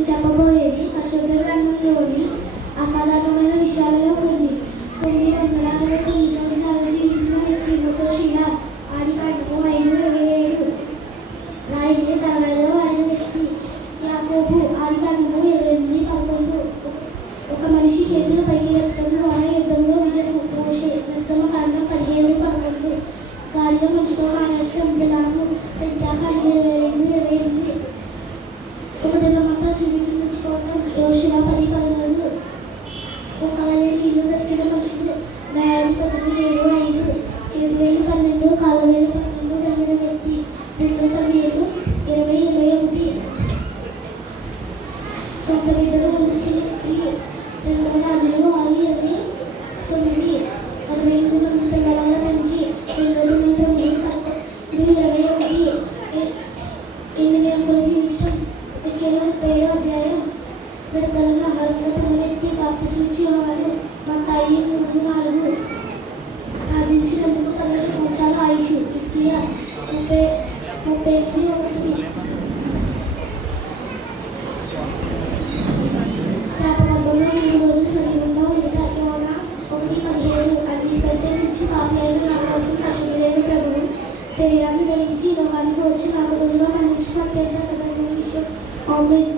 నేను చెప్పబోయేది పరిశుద్ధ గ్రంథంలోని అసాధారణమైన విషయాలలో కొన్ని. 969 సంవత్సరాలు జీవించిన వ్యక్తి మెతూషెలా. ఆదికాండము 5:27. రాయిని తరగడలో ఆయన వ్యక్తి యాకోబు. ఆదికాండము 28:11. ఒక మనిషి చేతులు పైకి ఎత్తడం ద్వారా యుద్ధంలో విజయం. మోషే. నిర్గమకాండం 17:11. గాలిలో మనిషితో మాట్లాడటం. బిలాము. సంఖ్యాకాండం 22:28. ఒక దినమంతా సూర్యుడిని తెచ్చుకోవడం. యోషువ 10:13. ఒక నీళ్లు బ్రతికిన మనుషులు. న్యాయాధిపతులు 7:5. చేతివేలు 12, కాళ్ళవేలు 12 కలిగిన వ్యక్తి. 2 సమూయేలు 20:21. సొంత బిడ్డలు ముందుకు తినే స్త్రీ. 2 రాజులు 6:29. 88 మంది పిల్లల తండ్రి. 2 దినవృత్తాంతం 11:21. ఎన్ని నెలలు జీవించడం. ఎస్కేలు 37 విడతలను ఆహారంలో తిన్న వ్యక్తి. బాప్తిస్మిచ్చి యోహాను. మత్తాయి 3:4. ప్రార్థించినందుకు 17 సంవత్సరాల ఆయుష్. హిజ్కియా 31:1. చేపగర్భంలో 3 రోజులు సజీవంగా ఉండుట. యోనా 1:17. అన్నిటికంటే మించి పాపి అయిన నా కోసం పరిశుద్ధుడైన ప్రభువు శరీరాన్ని ధరించి లోకానికి వచ్చి నా బదులుగా మరణించడం అత్యంత అసాధారణమైన విషయం. ఆమేన్.